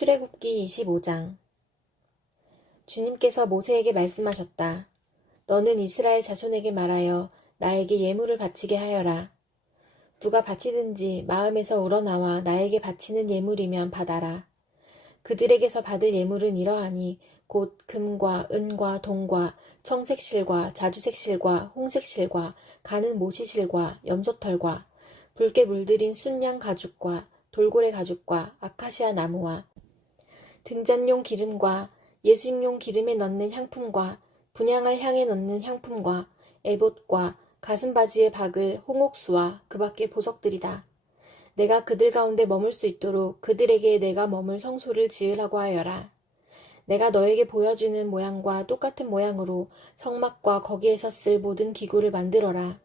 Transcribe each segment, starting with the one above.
출애굽기 25장. 주님께서 모세에게 말씀하셨다. 너는 이스라엘 자손에게 말하여 나에게 예물을 바치게 하여라. 누가 바치든지 마음에서 우러나와 나에게 바치는 예물이면 받아라. 그들에게서 받을 예물은 이러하니 곧 금과 은과 동과 청색실과 자주색실과 홍색실과 가는 모시실과 염소털과 붉게 물들인 순양 가죽과 돌고래 가죽과 아카시아 나무와 등잔용 기름과 예수용용 기름에 넣는 향품과 분향할 향에 넣는 향품과 에봇과 가슴바지에 박을 홍옥수와 그 밖의 보석들이다. 내가 그들 가운데 머물 수 있도록 그들에게 내가 머물 성소를 지으라고 하여라. 내가 너에게 보여주는 모양과 똑같은 모양으로 성막과 거기에서 쓸 모든 기구를 만들어라.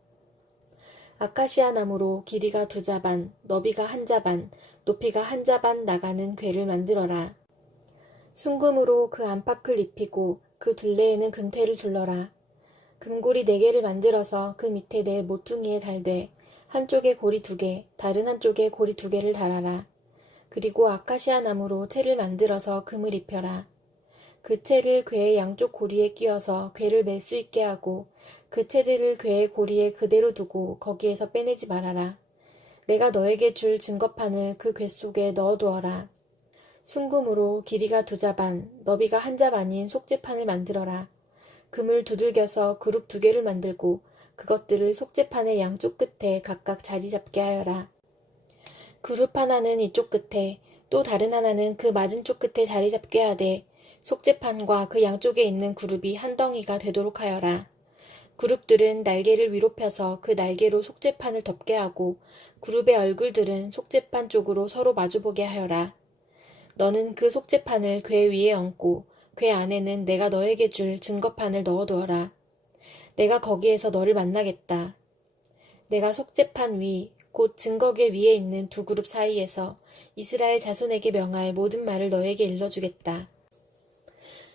아카시아 나무로 길이가 2자반, 너비가 1자반, 높이가 1자반 나가는 궤를 만들어라. 순금으로 그 안팎을 입히고 그 둘레에는 금테를 둘러라. 금고리 4개를 만들어서 그 밑에 내 모퉁이에 달되 한쪽에 고리 2개, 다른 한쪽에 고리 2개를 달아라. 그리고 아카시아 나무로 채를 만들어서 금을 입혀라. 그 채를 궤의 양쪽 고리에 끼워서 궤를 맬 수 있게 하고 그 채들을 궤의 고리에 그대로 두고 거기에서 빼내지 말아라. 내가 너에게 줄 증거판을 그 궤 속에 넣어두어라. 순금으로 길이가 2자반, 너비가 1자반인 속죄판을 만들어라. 금을 두들겨서 그룹 2개를 만들고 그것들을 속죄판의 양쪽 끝에 각각 자리 잡게 하여라. 그룹 하나는 이쪽 끝에, 또 다른 하나는 그 맞은쪽 끝에 자리 잡게 하되 속죄판과 그 양쪽에 있는 그룹이 한 덩이가 되도록 하여라. 그룹들은 날개를 위로 펴서 그 날개로 속죄판을 덮게 하고 그룹의 얼굴들은 속죄판 쪽으로 서로 마주보게 하여라. 너는 그 속죄판을 궤 위에 얹고 궤 안에는 내가 너에게 줄 증거판을 넣어두어라. 내가 거기에서 너를 만나겠다. 내가 속죄판 위, 곧 증거궤 위에 있는 2그룹 사이에서 이스라엘 자손에게 명할 모든 말을 너에게 일러주겠다.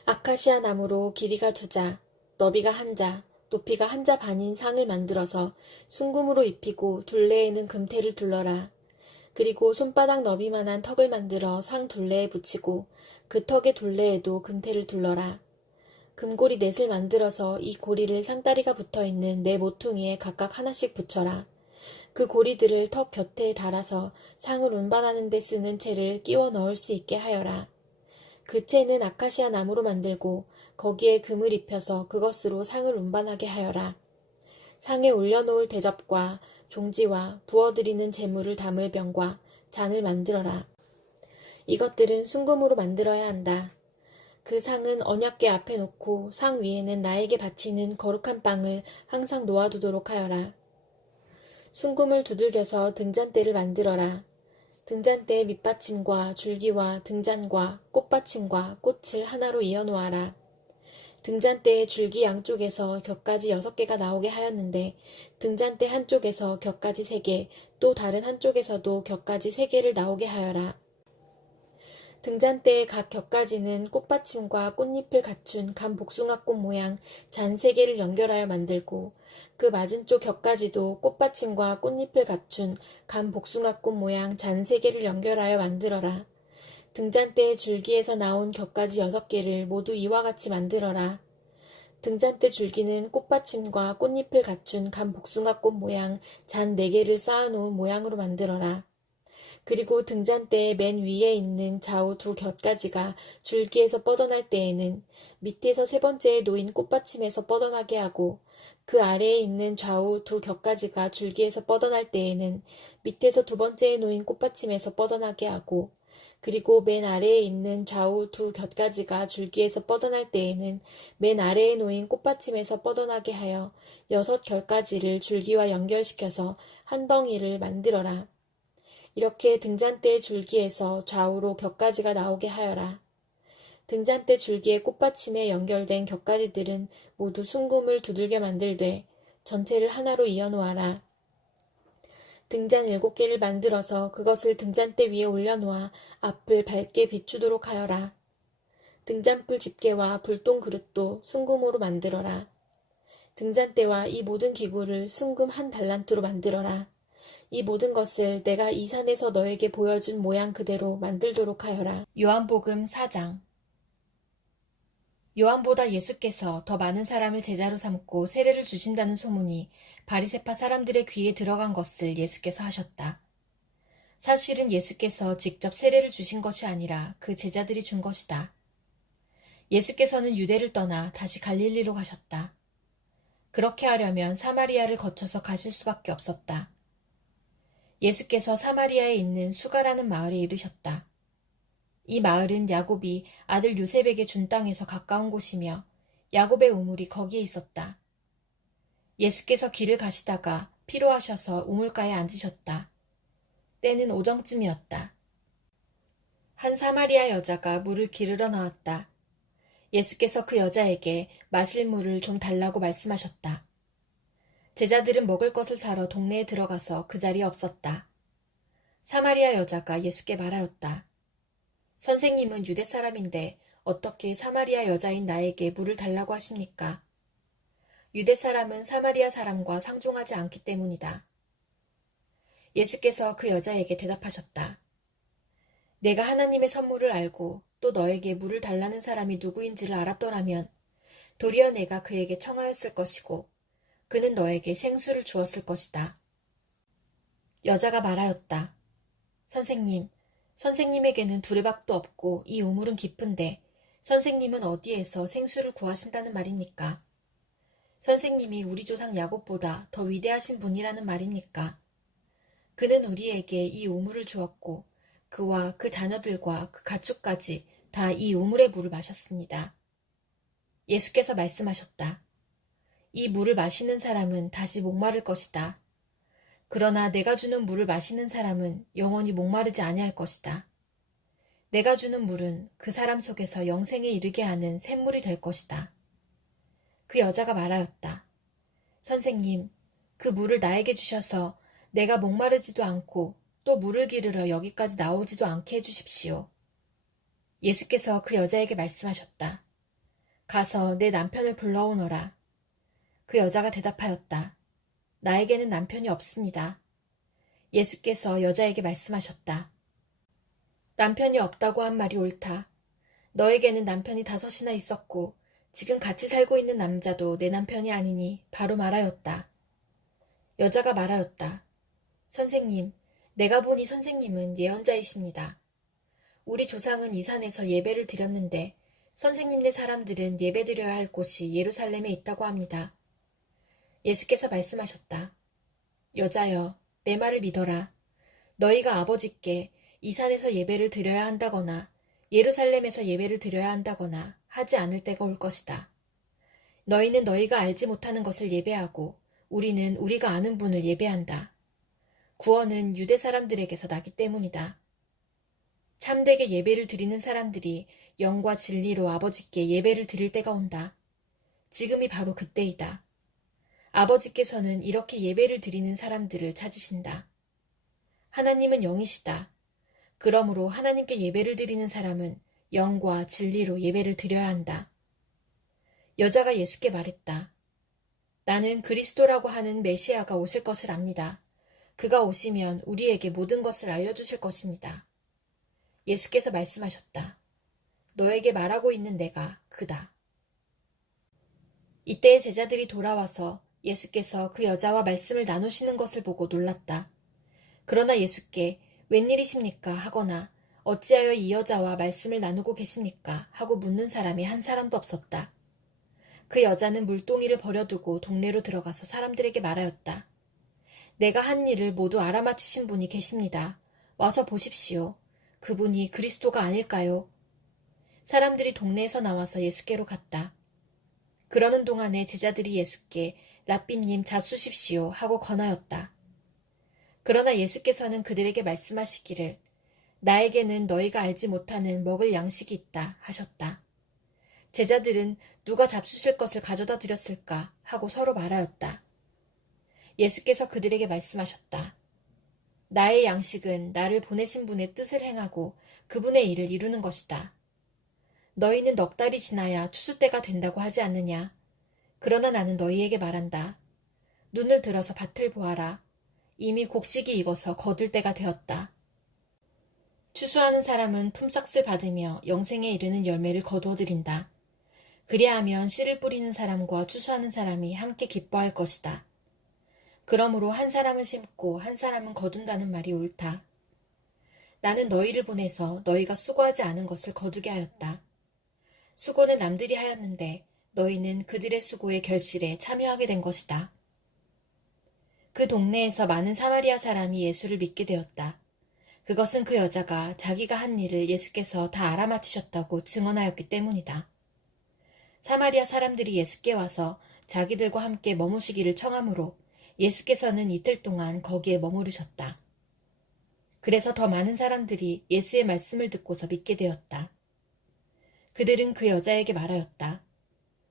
아카시아 나무로 길이가 2자, 너비가 1자, 높이가 1자 반인 상을 만들어서 순금으로 입히고 둘레에는 금테를 둘러라. 그리고 손바닥 너비만한 턱을 만들어 상 둘레에 붙이고 그 턱의 둘레에도 금테를 둘러라. 금고리 4을 만들어서 이 고리를 상다리가 붙어있는 네 모퉁이에 각각 하나씩 붙여라. 그 고리들을 턱 곁에 달아서 상을 운반하는 데 쓰는 채를 끼워 넣을 수 있게 하여라. 그 채는 아카시아 나무로 만들고 거기에 금을 입혀서 그것으로 상을 운반하게 하여라. 상에 올려놓을 대접과 종지와 부어드리는 제물을 담을 병과 잔을 만들어라. 이것들은 순금으로 만들어야 한다. 그 상은 언약궤 앞에 놓고 상 위에는 나에게 바치는 거룩한 빵을 항상 놓아두도록 하여라. 순금을 두들겨서 등잔대를 만들어라. 등잔대의 밑받침과 줄기와 등잔과 꽃받침과 꽃을 하나로 이어놓아라. 등잔대의 줄기 양쪽에서 곁가지 6개가 나오게 하였는데 등잔대 한쪽에서 곁가지 3개, 또 다른 한쪽에서도 곁가지 3개를 나오게 하여라. 등잔대의 각 곁가지는 꽃받침과 꽃잎을 갖춘 간 복숭아꽃 모양 잔 3개를 연결하여 만들고 그 맞은쪽 곁가지도 꽃받침과 꽃잎을 갖춘 간 복숭아꽃 모양 잔 3개를 연결하여 만들어라. 등잔대의 줄기에서 나온 곁가지 6개를 모두 이와 같이 만들어라. 등잔대 줄기는 꽃받침과 꽃잎을 갖춘 간 복숭아꽃 모양 잔 4개를 쌓아놓은 모양으로 만들어라. 그리고 등잔대의 맨 위에 있는 좌우 2 곁가지가 줄기에서 뻗어날 때에는 밑에서 3번째에 놓인 꽃받침에서 뻗어나게 하고 그 아래에 있는 좌우 2 곁가지가 줄기에서 뻗어날 때에는 밑에서 2번째에 놓인 꽃받침에서 뻗어나게 하고 그리고 맨 아래에 있는 좌우 2 곁가지가 줄기에서 뻗어날 때에는 맨 아래에 놓인 꽃받침에서 뻗어나게 하여 6 곁가지를 줄기와 연결시켜서 한 덩이를 만들어라. 이렇게 등잔대의 줄기에서 좌우로 곁가지가 나오게 하여라. 등잔대 줄기의 꽃받침에 연결된 곁가지들은 모두 순금을 두들겨 만들되 전체를 하나로 이어놓아라. 등잔 7개를 만들어서 그것을 등잔대 위에 올려놓아 앞을 밝게 비추도록 하여라. 등잔불 집게와 불똥 그릇도 순금으로 만들어라. 등잔대와 이 모든 기구를 순금 1달란트로 만들어라. 이 모든 것을 내가 이 산에서 너에게 보여준 모양 그대로 만들도록 하여라. 요한복음 4장. 요한보다 예수께서 더 많은 사람을 제자로 삼고 세례를 주신다는 소문이 바리새파 사람들의 귀에 들어간 것을 예수께서 하셨다. 사실은 예수께서 직접 세례를 주신 것이 아니라 그 제자들이 준 것이다. 예수께서는 유대를 떠나 다시 갈릴리로 가셨다. 그렇게 하려면 사마리아를 거쳐서 가실 수밖에 없었다. 예수께서 사마리아에 있는 수가라는 마을에 이르셨다. 이 마을은 야곱이 아들 요셉에게 준 땅에서 가까운 곳이며 야곱의 우물이 거기에 있었다. 예수께서 길을 가시다가 피로하셔서 우물가에 앉으셨다. 때는 오정쯤이었다. 한 사마리아 여자가 물을 기르러 나왔다. 예수께서 그 여자에게 마실 물을 좀 달라고 말씀하셨다. 제자들은 먹을 것을 사러 동네에 들어가서 그 자리에 없었다. 사마리아 여자가 예수께 말하였다. 선생님은 유대 사람인데 어떻게 사마리아 여자인 나에게 물을 달라고 하십니까? 유대 사람은 사마리아 사람과 상종하지 않기 때문이다. 예수께서 그 여자에게 대답하셨다. 내가 하나님의 선물을 알고 또 너에게 물을 달라는 사람이 누구인지를 알았더라면 도리어 내가 그에게 청하였을 것이고 그는 너에게 생수를 주었을 것이다. 여자가 말하였다. 선생님, 선생님에게는 두레박도 없고 이 우물은 깊은데 선생님은 어디에서 생수를 구하신다는 말입니까? 선생님이 우리 조상 야곱보다 더 위대하신 분이라는 말입니까? 그는 우리에게 이 우물을 주었고 그와 그 자녀들과 그 가축까지 다 이 우물의 물을 마셨습니다. 예수께서 말씀하셨다. 이 물을 마시는 사람은 다시 목마를 것이다. 그러나 내가 주는 물을 마시는 사람은 영원히 목마르지 아니할 것이다. 내가 주는 물은 그 사람 속에서 영생에 이르게 하는 샘물이 될 것이다. 그 여자가 말하였다. 선생님, 그 물을 나에게 주셔서 내가 목마르지도 않고 또 물을 기르러 여기까지 나오지도 않게 해주십시오. 예수께서 그 여자에게 말씀하셨다. 가서 내 남편을 불러오너라. 그 여자가 대답하였다. 나에게는 남편이 없습니다. 예수께서 여자에게 말씀하셨다. 남편이 없다고 한 말이 옳다. 너에게는 남편이 5이나 있었고 지금 같이 살고 있는 남자도 내 남편이 아니니 바로 말하였다. 여자가 말하였다. 선생님, 내가 보니 선생님은 예언자이십니다. 우리 조상은 이 산에서 예배를 드렸는데 선생님네 사람들은 예배드려야 할 곳이 예루살렘에 있다고 합니다. 예수께서 말씀하셨다. 여자여, 내 말을 믿어라. 너희가 아버지께 이 산에서 예배를 드려야 한다거나 예루살렘에서 예배를 드려야 한다거나 하지 않을 때가 올 것이다. 너희는 너희가 알지 못하는 것을 예배하고 우리는 우리가 아는 분을 예배한다. 구원은 유대 사람들에게서 나기 때문이다. 참되게 예배를 드리는 사람들이 영과 진리로 아버지께 예배를 드릴 때가 온다. 지금이 바로 그때이다. 아버지께서는 이렇게 예배를 드리는 사람들을 찾으신다. 하나님은 영이시다. 그러므로 하나님께 예배를 드리는 사람은 영과 진리로 예배를 드려야 한다. 여자가 예수께 말했다. 나는 그리스도라고 하는 메시아가 오실 것을 압니다. 그가 오시면 우리에게 모든 것을 알려주실 것입니다. 예수께서 말씀하셨다. 너에게 말하고 있는 내가 그다. 이때의 제자들이 돌아와서 예수께서 그 여자와 말씀을 나누시는 것을 보고 놀랐다. 그러나 예수께 웬일이십니까 하거나 어찌하여 이 여자와 말씀을 나누고 계십니까 하고 묻는 사람이 한 사람도 없었다. 그 여자는 물동이를 버려두고 동네로 들어가서 사람들에게 말하였다. 내가 한 일을 모두 알아맞히신 분이 계십니다. 와서 보십시오. 그분이 그리스도가 아닐까요? 사람들이 동네에서 나와서 예수께로 갔다. 그러는 동안에 제자들이 예수께 랍비님 잡수십시오 하고 권하였다. 그러나 예수께서는 그들에게 말씀하시기를 나에게는 너희가 알지 못하는 먹을 양식이 있다 하셨다. 제자들은 누가 잡수실 것을 가져다 드렸을까 하고 서로 말하였다. 예수께서 그들에게 말씀하셨다. 나의 양식은 나를 보내신 분의 뜻을 행하고 그분의 일을 이루는 것이다. 너희는 넉 달이 지나야 추수 때가 된다고 하지 않느냐. 그러나 나는 너희에게 말한다. 눈을 들어서 밭을 보아라. 이미 곡식이 익어서 거둘 때가 되었다. 추수하는 사람은 품삯을 받으며 영생에 이르는 열매를 거두어들인다. 그리하면 씨를 뿌리는 사람과 추수하는 사람이 함께 기뻐할 것이다. 그러므로 한 사람은 심고 한 사람은 거둔다는 말이 옳다. 나는 너희를 보내서 너희가 수고하지 않은 것을 거두게 하였다. 수고는 남들이 하였는데 너희는 그들의 수고의 결실에 참여하게 된 것이다. 그 동네에서 많은 사마리아 사람이 예수를 믿게 되었다. 그것은 그 여자가 자기가 한 일을 예수께서 다 알아맞히셨다고 증언하였기 때문이다. 사마리아 사람들이 예수께 와서 자기들과 함께 머무시기를 청하므로 예수께서는 이틀 동안 거기에 머무르셨다. 그래서 더 많은 사람들이 예수의 말씀을 듣고서 믿게 되었다. 그들은 그 여자에게 말하였다.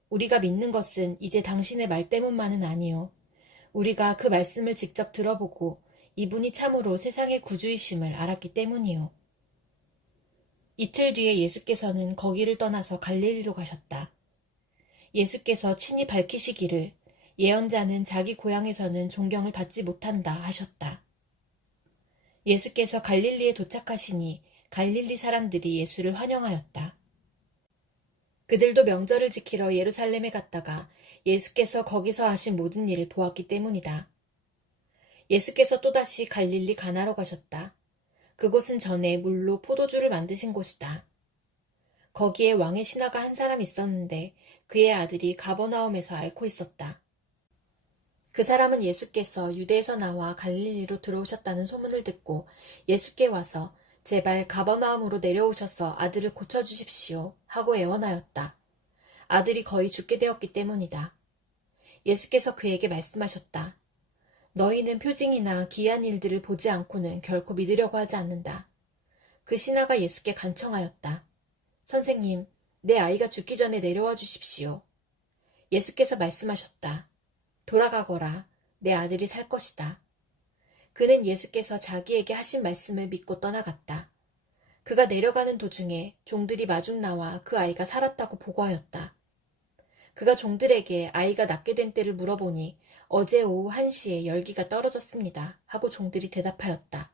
우리가 믿는 것은 이제 당신의 말 때문만은 아니요. 우리가 그 말씀을 직접 들어보고 이분이 참으로 세상의 구주이심을 알았기 때문이요. 이틀 뒤에 예수께서는 거기를 떠나서 갈릴리로 가셨다. 예수께서 친히 밝히시기를 예언자는 자기 고향에서는 존경을 받지 못한다 하셨다. 예수께서 갈릴리에 도착하시니 갈릴리 사람들이 예수를 환영하였다. 그들도 명절을 지키러 예루살렘에 갔다가 예수께서 거기서 하신 모든 일을 보았기 때문이다. 예수께서 또다시 갈릴리 가나로 가셨다. 그곳은 전에 물로 포도주를 만드신 곳이다. 거기에 왕의 신하가 한 사람 있었는데 그의 아들이 가버나움에서 앓고 있었다. 그 사람은 예수께서 유대에서 나와 갈릴리로 들어오셨다는 소문을 듣고 예수께 와서 제발 가버나움으로 내려오셔서 아들을 고쳐주십시오 하고 애원하였다. 아들이 거의 죽게 되었기 때문이다. 예수께서 그에게 말씀하셨다. 너희는 표징이나 기이한 일들을 보지 않고는 결코 믿으려고 하지 않는다. 그 신하가 예수께 간청하였다. 선생님, 내 아이가 죽기 전에 내려와 주십시오. 예수께서 말씀하셨다. 돌아가거라. 내 아들이 살 것이다. 그는 예수께서 자기에게 하신 말씀을 믿고 떠나갔다. 그가 내려가는 도중에 종들이 마중 나와 그 아이가 살았다고 보고하였다. 그가 종들에게 아이가 낫게 된 때를 물어보니 어제 오후 1시에 열기가 떨어졌습니다 하고 종들이 대답하였다.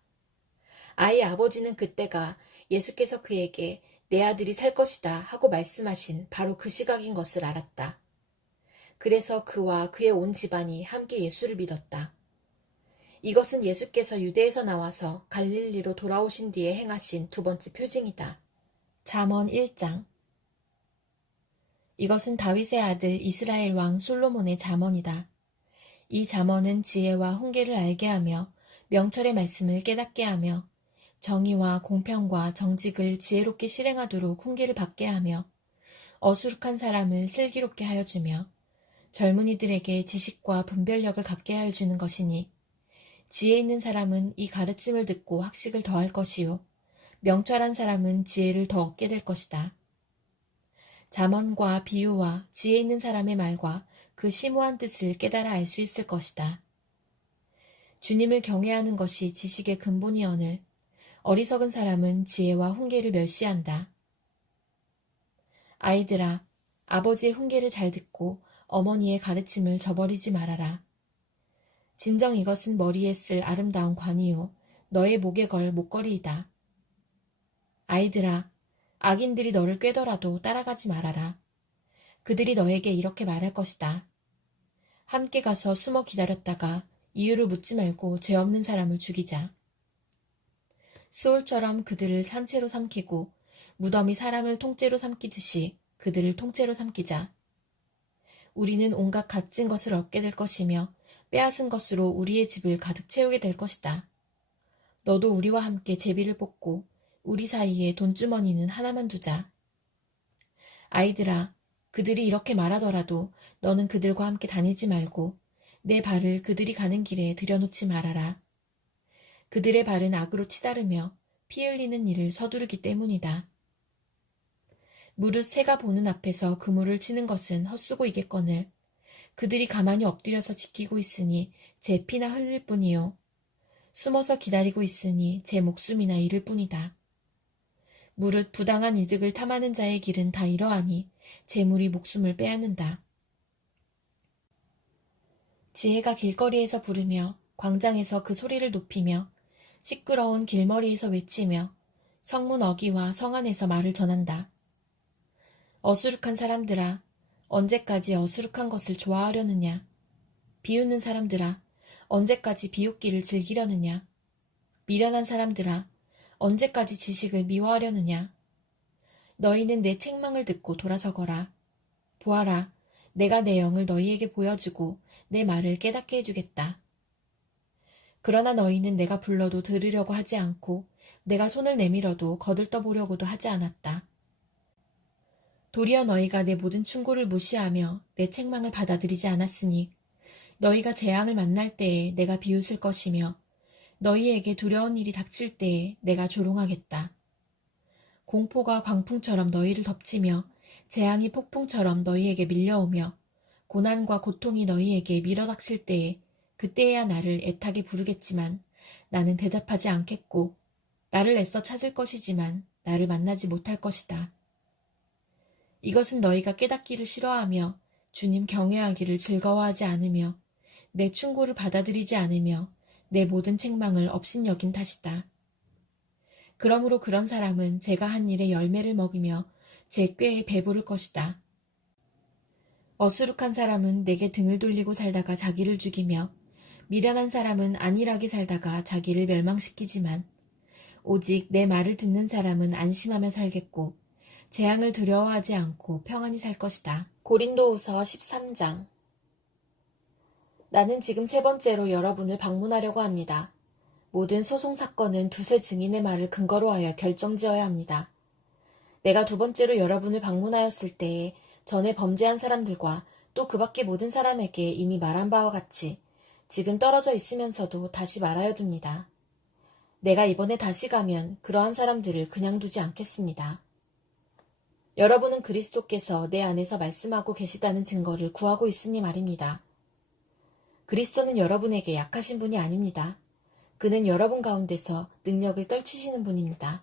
아이의 아버지는 그때가 예수께서 그에게 내 아들이 살 것이다 하고 말씀하신 바로 그 시각인 것을 알았다. 그래서 그와 그의 온 집안이 함께 예수를 믿었다. 이것은 예수께서 유대에서 나와서 갈릴리로 돌아오신 뒤에 행하신 두 번째 표징이다. 잠언 1장. 이것은 다윗의 아들 이스라엘 왕 솔로몬의 잠언이다. 이 잠언은 지혜와 훈계를 알게 하며 명철의 말씀을 깨닫게 하며 정의와 공평과 정직을 지혜롭게 실행하도록 훈계를 받게 하며 어수룩한 사람을 슬기롭게 하여 주며 젊은이들에게 지식과 분별력을 갖게 하여 주는 것이니 지혜 있는 사람은 이 가르침을 듣고 학식을 더할 것이요 명철한 사람은 지혜를 더 얻게 될 것이다. 잠언과 비유와 지혜 있는 사람의 말과 그 심오한 뜻을 깨달아 알 수 있을 것이다. 주님을 경외하는 것이 지식의 근본이오늘 어리석은 사람은 지혜와 훈계를 멸시한다. 아이들아, 아버지의 훈계를 잘 듣고 어머니의 가르침을 저버리지 말아라. 진정 이것은 머리에 쓸 아름다운 관이요 너의 목에 걸 목걸이이다. 아이들아, 악인들이 너를 꾀더라도 따라가지 말아라. 그들이 너에게 이렇게 말할 것이다. 함께 가서 숨어 기다렸다가 이유를 묻지 말고 죄 없는 사람을 죽이자. 스올처럼 그들을 산채로 삼키고 무덤이 사람을 통째로 삼키듯이 그들을 통째로 삼키자. 우리는 온갖 값진 것을 얻게 될 것이며 빼앗은 것으로 우리의 집을 가득 채우게 될 것이다. 너도 우리와 함께 제비를 뽑고 우리 사이에 돈주머니는 하나만 두자. 아이들아, 그들이 이렇게 말하더라도 너는 그들과 함께 다니지 말고 내 발을 그들이 가는 길에 들여놓지 말아라. 그들의 발은 악으로 치다르며 피 흘리는 일을 서두르기 때문이다. 무릇 새가 보는 앞에서 그물을 치는 것은 헛수고이겠거늘 그들이 가만히 엎드려서 지키고 있으니 제 피나 흘릴 뿐이요 숨어서 기다리고 있으니 제 목숨이나 잃을 뿐이다. 무릇 부당한 이득을 탐하는 자의 길은 다 이러하니 재물이 목숨을 빼앗는다. 지혜가 길거리에서 부르며 광장에서 그 소리를 높이며 시끄러운 길머리에서 외치며 성문 어귀와 성 안에서 말을 전한다. 어수룩한 사람들아, 언제까지 어수룩한 것을 좋아하려느냐? 비웃는 사람들아, 언제까지 비웃기를 즐기려느냐? 미련한 사람들아, 언제까지 지식을 미워하려느냐? 너희는 내 책망을 듣고 돌아서거라. 보아라, 내가 내 영을 너희에게 보여주고 내 말을 깨닫게 해주겠다. 그러나 너희는 내가 불러도 들으려고 하지 않고 내가 손을 내밀어도 거들떠보려고도 하지 않았다. 도리어 너희가 내 모든 충고를 무시하며 내 책망을 받아들이지 않았으니 너희가 재앙을 만날 때에 내가 비웃을 것이며 너희에게 두려운 일이 닥칠 때에 내가 조롱하겠다. 공포가 광풍처럼 너희를 덮치며 재앙이 폭풍처럼 너희에게 밀려오며 고난과 고통이 너희에게 밀어닥칠 때에 그때야 나를 애타게 부르겠지만 나는 대답하지 않겠고 나를 애써 찾을 것이지만 나를 만나지 못할 것이다. 이것은 너희가 깨닫기를 싫어하며 주님 경외하기를 즐거워하지 않으며 내 충고를 받아들이지 않으며 내 모든 책망을 업신여긴 탓이다. 그러므로 그런 사람은 제가 한 일의 열매를 먹이며 제 꾀에 배부를 것이다. 어수룩한 사람은 내게 등을 돌리고 살다가 자기를 죽이며 미련한 사람은 안일하게 살다가 자기를 멸망시키지만 오직 내 말을 듣는 사람은 안심하며 살겠고 재앙을 두려워하지 않고 평안히 살 것이다. 고린도후서 13장. 나는 지금 세 번째로 여러분을 방문하려고 합니다. 모든 소송 사건은 두세 증인의 말을 근거로 하여 결정지어야 합니다. 내가 두 번째로 여러분을 방문하였을 때에 전에 범죄한 사람들과 또 그 밖의 모든 사람에게 이미 말한 바와 같이 지금 떨어져 있으면서도 다시 말하여 둡니다. 내가 이번에 다시 가면 그러한 사람들을 그냥 두지 않겠습니다. 여러분은 그리스도께서 내 안에서 말씀하고 계시다는 증거를 구하고 있으니 말입니다. 그리스도는 여러분에게 약하신 분이 아닙니다. 그는 여러분 가운데서 능력을 떨치시는 분입니다.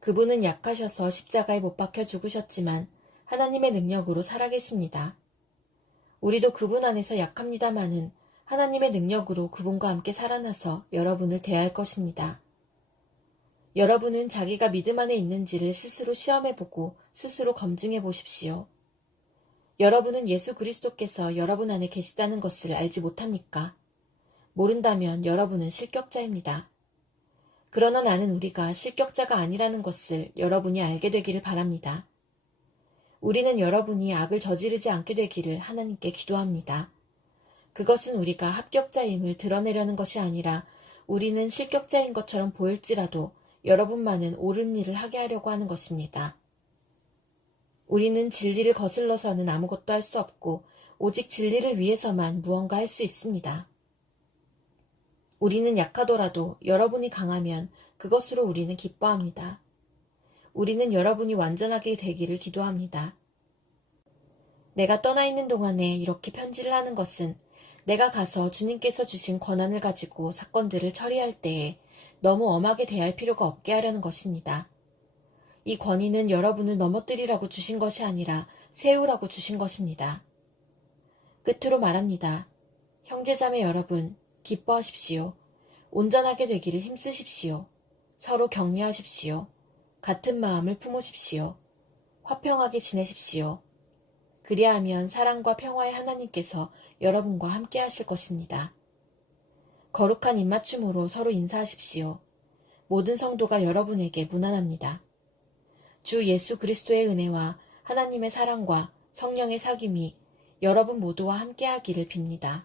그분은 약하셔서 십자가에 못 박혀 죽으셨지만 하나님의 능력으로 살아계십니다. 우리도 그분 안에서 약합니다마는 하나님의 능력으로 그분과 함께 살아나서 여러분을 대할 것입니다. 여러분은 자기가 믿음 안에 있는지를 스스로 시험해보고 스스로 검증해 보십시오. 여러분은 예수 그리스도께서 여러분 안에 계시다는 것을 알지 못합니까? 모른다면 여러분은 실격자입니다. 그러나 나는 우리가 실격자가 아니라는 것을 여러분이 알게 되기를 바랍니다. 우리는 여러분이 악을 저지르지 않게 되기를 하나님께 기도합니다. 그것은 우리가 합격자임을 드러내려는 것이 아니라 우리는 실격자인 것처럼 보일지라도 여러분만은 옳은 일을 하게 하려고 하는 것입니다. 우리는 진리를 거슬러서는 아무것도 할 수 없고 오직 진리를 위해서만 무언가 할 수 있습니다. 우리는 약하더라도 여러분이 강하면 그것으로 우리는 기뻐합니다. 우리는 여러분이 완전하게 되기를 기도합니다. 내가 떠나 있는 동안에 이렇게 편지를 하는 것은 내가 가서 주님께서 주신 권한을 가지고 사건들을 처리할 때에 너무 엄하게 대할 필요가 없게 하려는 것입니다. 이 권위는 여러분을 넘어뜨리라고 주신 것이 아니라 세우라고 주신 것입니다. 끝으로 말합니다. 형제자매 여러분, 기뻐하십시오. 온전하게 되기를 힘쓰십시오. 서로 격려하십시오. 같은 마음을 품으십시오. 화평하게 지내십시오. 그리하면 사랑과 평화의 하나님께서 여러분과 함께 하실 것입니다. 거룩한 입맞춤으로 서로 인사하십시오. 모든 성도가 여러분에게 문안합니다. 주 예수 그리스도의 은혜와 하나님의 사랑과 성령의 사귐이 여러분 모두와 함께하기를 빕니다.